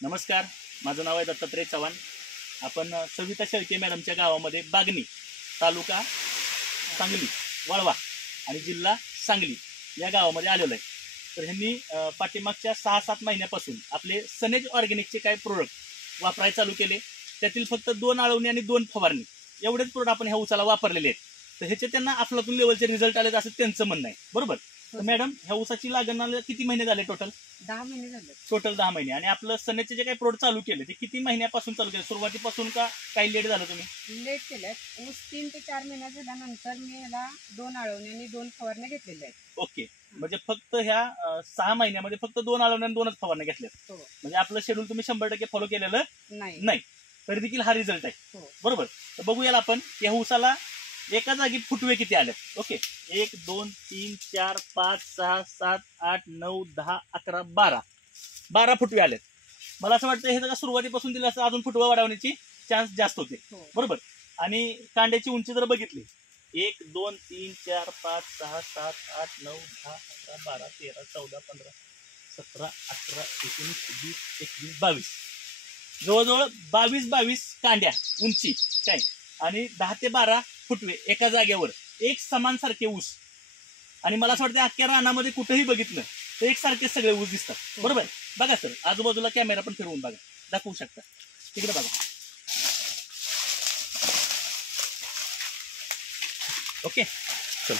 नमस्कार, माझं नाव आहे दत्तात्रय चव्हाण. आपण सविता शेळके मॅडमच्या गावामध्ये बागणी, तालुका सांगली, वाळवा आणि जिल्हा सांगली या गावामध्ये आलेलो आहे. तर ह्यांनी पाठीमागच्या 6-7 महिन्यापासून आपले सनेज ऑर्गॅनिकचे काही प्रोडक्ट वापरायला चालू केले. त्यातील फक्त 2 आळवणी आणि 2 फवारणी एवढेच प्रोडक्ट आपण ह्या ऊसाला वापरलेले आहेत. तर ह्याचे त्यांना अफलातून लेवलचे रिझल्ट आले असं त्यांचं म्हणणं आहे, बरोबर? तर मॅडम, ह्या ऊसाची लागण किती महिने झाले टोटल? 10 महिने झाले. टोटल 10 महिने. आणि आपलं सनेजचे जे काही प्रोडक्ट चालू केले ते किती महिन्यापासून चालू केले? सुरुवातीपासून का काही लेट झालं तुम्ही? लेट केल्यात. ऊस 3 ते 4 महिन्यात झाल्यानंतर मी ह्याला 2 आळवणी आणि 2 फवारण्या घेतलेल्या आहेत. ओके, म्हणजे फक्त ह्या 6 महिन्यामध्ये फक्त 2 आळवण्या आणि 2च फवारण्या घेतल्यात. हो. म्हणजे आपलं शेड्यूल तुम्ही 100% फॉलो केलेलं नाही. नाही, तरी देखील हा रिझल्ट आहे, हो. बरोबर? तर बघूया आपण या ऊसाला एका जागी फुटवे किती आले. ओके, 1 2 3 4 5 6 7 8 9 10 11 12 फुटवे आलेत. मला असं वाटतं हे जर सुरुवातीपासून दिलं असं अजून फुटवा वाढवण्याची चान्स जास्त होते, हो. बरोबर? आणि कांड्याची उंची जर बघितली 1 2 3 4 5 6 7 8 9 10 11 12 13 14 15 17 18 19 20 21 22 जवळजवळ 22 कांड्या उंची काय आणि 10 ते 12 फुटवे एका जागेवर एक समानसारखे ऊस. आणि मला असं वाटतं अख्ख्या रानामध्ये कुठेही बघितलं तर एकसारखे सगळे ऊस दिसतात, बरोबर? बघा सर, आजूबाजूला कॅमेरा पण फिरवून बघा, दाखवू शकता, तिकडे बघा. ओके, चल.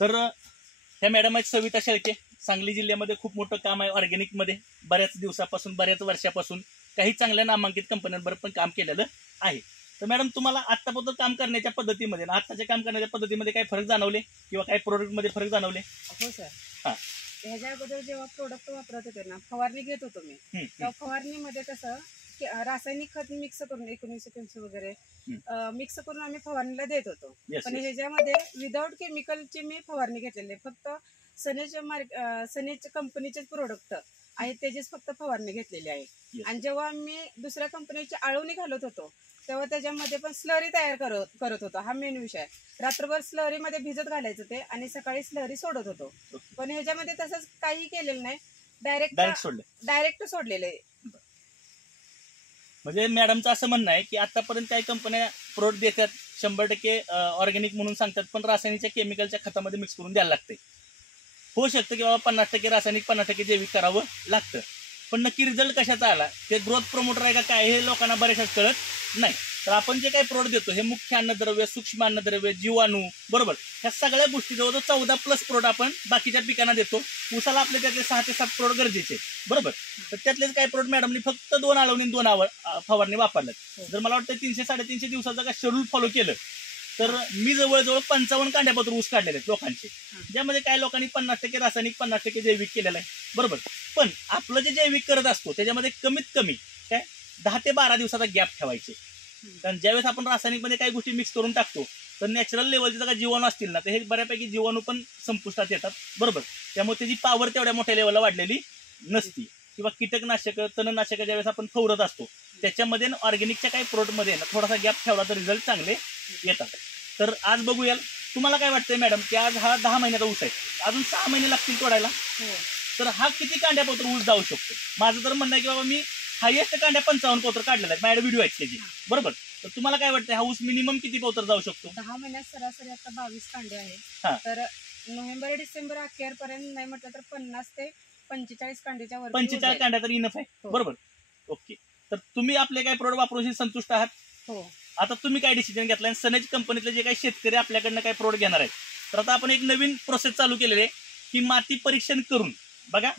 तर ह्या मॅडम आहेत सविता शेळके. सांगली जिल्ह्यामध्ये खूप मोठं काम आहे ऑर्गॅनिकमध्ये. बऱ्याच दिवसापासून, बऱ्याच वर्षापासून काही चांगल्या नामांकित कंपन्यांबरोबर पण काम केलेलं आहे. तर मॅडम, तुम्हाला आत्तापर्यंत काम करण्याच्या पद्धतीमध्ये ना आत्ताच्या काम करण्याच्या पद्धतीमध्ये काही फरक जाणवले किंवा काही प्रोडक्टमध्ये फरक जाणवले? हो सर. हा. ह्याच्या अगोदर जेव्हा प्रोडक्ट वापरत होते ना, फवारणी घेत होतो मी, तेव्हा फवारणीमध्ये कसं रासायनिक खत मिक्स करून 19 वगैरे मिक्स करून आम्ही फवारणीला देत होतो. पण ह्याच्यामध्ये विदाऊट केमिकलची मी फवारणी घेतलेली. फक्त सनेज कंपनीचेच प्रोडक्ट आहेत, त्याचीच फक्त फवारणी घेतलेली आहे. आणि जेव्हा मी दुसऱ्या कंपनीची आळवणी घालत होतो तेव्हा त्याच्यामध्ये पण स्लरी तयार करत होतो. हा मेन विषय. रात्रभर स्लरीमध्ये भिजत घालायचं ते आणि सकाळी स्लरी सोडत होतो. पण ह्याच्यामध्ये तसंच काही केलेलं नाही, डायरेक्ट सोडलेलं आहे. म्हणजे मॅडमचं असं म्हणणं आहे की आतापर्यंत काही कंपन्या प्रोडक्ट देतात 100% ऑर्गॅनिक म्हणून सांगतात, पण रासायनिकच्या केमिकलच्या खतामध्ये मिक्स करून द्यायला लागते. होऊ शकतं की बाबा 50% रासायनिक 50% जैविक करावं लागतं, पण नक्की रिझल्ट कशाचा आला, ते ग्रोथ प्रमोटर आहे का काय, हे लोकांना बऱ्याचशाच कळत नाही. तर आपण जे काही प्रोडक्ट देतो हे मुख्य अन्नद्रव्य, सूक्ष्म अन्नद्रव्य, जीवाणू, बरोबर, ह्या सगळ्या गोष्टी जवळजवळ 14+ प्रोडक्ट आपण बाकीच्या पिकांना देतो. ऊसाला आपले त्यातले 6 ते 7 प्रोडक्ट गरजेचे, बरोबर? तर त्यातलेच काही प्रोडक्ट मॅडमनी फक्त 2 आळवणी 2 फवारणी वापरल्यात. जर मला वाटतं 300-350 दिवसाचा का शेड्यूल फॉलो केलं तर मी जवळजवळ 55 कांड्यापत्र ऊस काढलेले आहेत लोकांचे, ज्यामध्ये काही लोकांनी 50% रासायनिक 50% जैविक केलेलं आहे, बरोबर? पण आपलं जे जैविक करत असतो त्याच्यामध्ये कमीत कमी काय 10 ते 12 दिवसाचा गॅप ठेवायचे. कारण ज्यावेळेस आपण रासायनिकमध्ये काही गोष्टी मिक्स करून टाकतो तर नॅचरल लेवलचे जर जीवाणू असतील ना तर हे बऱ्यापैकी जीवाणू पण संपुष्टात येतात, बरोबर? त्यामुळे त्याची पॉवर तेवढ्या मोठ्या लेवलला वाढलेली नसती. किंवा कीटकनाशक, तणनाशक ज्यावेळेस आपण फवारत असतो त्याच्यामध्ये ऑर्गॅनिकच्या काही प्रोडक्टमध्ये ना थोडासा गॅप ठेवला तर रिझल्ट चांगले येतात. तर आज बघूया, तुम्हाला काय वाटतंय मॅडम की आज हा 10 महिन्याचा ऊस आहे, अजून 6 महिने लागतील तोडायला, तर हा किती कांड्यापत्र ऊस जाऊ शकतो? माझं तर म्हणणं आहे की बाबा मी हायएस्ट कांड्या 55 पोतर काढलेला आहे, माझ्या व्हिडिओ आहेत त्याची, बरोबर? तर तुम्हाला काय वाटतं हा ऊस मिनिमम किती पोतर जाऊ शकतो? 10 महिन्यात सरासरी आता 22 कांडे आहे. तर नोव्हेंबर-डिसेंबर अखेरपर्यंत नाही म्हटलं तर 50 ते 45 कांड्याच्या वर. 45 कांड्या तर इनफ आहे, बरोबर? ओके. तर तुम्ही आपले काही प्रोडक्ट वापरून संतुष्ट आहात? हो. आता तुम्ही काय डिसिजन घेतलाय? सनेज कंपनीतले जे काही शेतकरी आपल्याकडनं काही प्रोडक्ट घेणार आहेत, तर आता आपण एक नवीन प्रोसेस चालू केलेली आहे की माती परीक्षण करून बघा,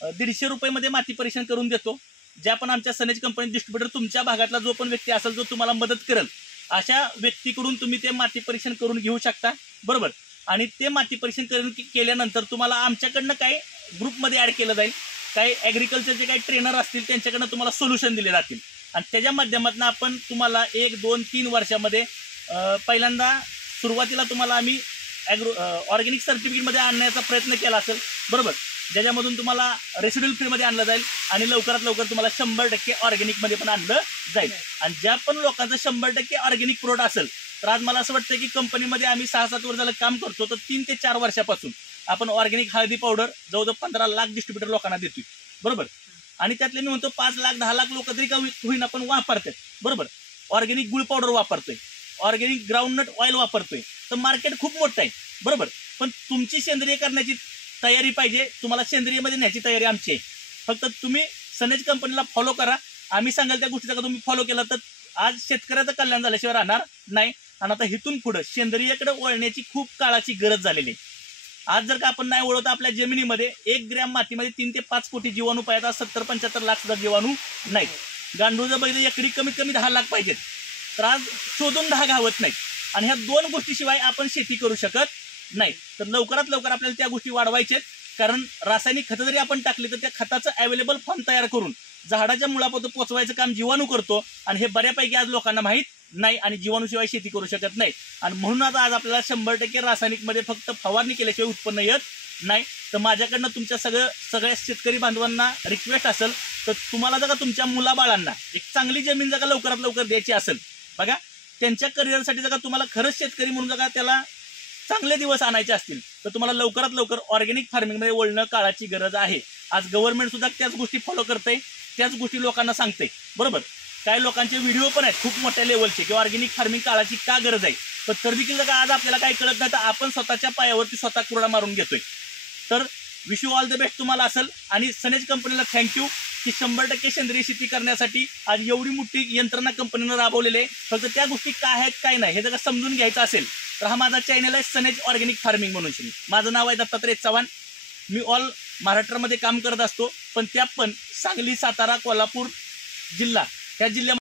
150 रुपयामध्ये माती परीक्षण करून देतो. ज्या पण आमच्या सनेज कंपनी डिस्ट्रीब्युटर, तुमच्या भागातला जो पण व्यक्ती असेल जो तुम्हाला मदत करेल अशा व्यक्तीकडून तुम्ही ते माती परीक्षण करून घेऊ शकता, बरोबर? आणि ते माती परीक्षण केल्यानंतर तुम्हाला आमच्याकडनं काही ग्रुपमध्ये ऍड केलं जाईल. काही ॲग्रिकल्चरचे काही ट्रेनर असतील त्यांच्याकडनं तुम्हाला सोल्युशन दिले जातील आणि त्याच्या माध्यमातून आपण तुम्हाला 1 2 3 वर्षामध्ये पहिल्यांदा सुरुवातीला तुम्हाला आम्ही ऑर्गॅनिक सर्टिफिकेटमध्ये आणण्याचा प्रयत्न केला असेल, बरोबर? ज्याच्यामधून तुम्हाला रेसिड्युअल फ्रीमध्ये आणलं जाईल आणि लवकरात लवकर तुम्हाला 100% ऑर्गॅनिकमध्ये पण आणलं जाईल. आणि ज्या पण लोकांचं 100% ऑर्गॅनिक प्रोडक्ट असेल तर आज मला असं वाटतं की कंपनीमध्ये आम्ही 6-7 वर्ष झालं काम करतो, तर 3 ते 4 वर्षापासून आपण ऑर्गॅनिक हळदी पावडर जवळजवळ 15 लाख डिस्ट्रीब्युटर लोकांना देतोय, बरोबर. आणि त्यातले मी म्हणतो 5 लाख 10 लाख लोक तरी का होईना पण वापरतात, बरोबर. ऑर्गॅनिक गुळ पावडर वापरतोय, ऑर्गॅनिक ग्राउंडनट ऑइल वापरतोय, तर मार्केट खूप मोठं आहे, बरोबर. पण तुमची सेंद्रिय करण्याची तयारी पाहिजे, तुम्हाला सेंद्रियमध्ये न्यायची तयारी आमची आहे. फक्त तुम्ही सनेज कंपनीला फॉलो करा. आम्ही सांगाल त्या गोष्टीचा तुम्ही फॉलो केला तर आज शेतकऱ्याचं कल्याण झाल्याशिवाय राहणार नाही. आणि आता इथून पुढे सेंद्रियकडे वळण्याची खूप काळाची गरज झालेली आहे. आज जर का आपण नाही वळवत, आपल्या जमिनीमध्ये 1 ग्रॅम मातीमध्ये 3 ते 5 कोटी जीवाणू पाहिजे, 70-75 लाख सुद्धा जीवाणू नाहीत. गांडूळचं बैल एकरी कमीत कमी 10 लाख पाहिजेत, तर आज शोधून 10 गावत नाहीत. आणि ह्या 2 गोष्टीशिवाय आपण शेती करू शकत नाही. तर लवकरात लवकर आपल्याला त्या गोष्टी वाढवायच्यात. कारण रासायनिक खतं जरी आपण टाकली तर त्या खताचं अवेलेबल फॉर्म तयार करून झाडाच्या मुळापर्यंत पोचवायचं काम जीवाणू करतो. आणि हे बऱ्यापैकी आज लोकांना माहीत नाही आणि जीवाणूशिवाय शेती करू शकत नाही. आणि म्हणूनच आज आपल्याला 100% रासायनिकमध्ये फक्त फवारणी केल्याशिवाय उत्पन्न येत नाही. तर माझ्याकडनं तुमच्या सगळ्या शेतकरी बांधवांना रिक्वेस्ट असेल तर तुम्हाला जर का तुमच्या मुलाबाळांना एक चांगली जमीन जर का लवकरात लवकर द्यायची असेल, बघा त्यांच्या करिअरसाठी जर का तुम्हाला खरंच शेतकरी म्हणून जर का त्याला चांगले दिवस आणायचे असतील तर तुम्हाला लवकरात लवकर ऑर्गॅनिक फार्मिंगमध्ये वळणं काळाची गरज आहे. आज गव्हर्नमेंट सुद्धा त्याच गोष्टी फॉलो करते, त्याच गोष्टी लोकांना सांगते, बरोबर. काही लोकांचे व्हिडिओ पण आहेत खूप मोठ्या लेवलचे की ऑर्गॅनिक फार्मिंग काळाची का गरज आहे. पण तर देखील जर आज आपल्याला काही कळत नाही तर आपण स्वतःच्या पायावरती स्वतः कुरडा मारून घेतोय. तर wish you all the best तुम्हाला असेल. आणि सनेज कंपनीला थँक्यू की 100% सेंद्रिय शेती करण्यासाठी आज एवढी मोठी यंत्रणा कंपनीनं राबवलेली आहे. फक्त त्या गोष्टी काय आहेत काय नाही हे जर समजून घ्यायचं असेल तर हा माझा चॅनल आहे सनेज ऑर्गॅनिक फार्मिंग म्हणून. माझं नाव आहे दत्तात्रय चव्हाण. मी ऑल महाराष्ट्रामध्ये काम करत असतो, पण त्या पण सांगली, सातारा, कोल्हापूर जिल्हा ह्या जिल्ह्यामध्ये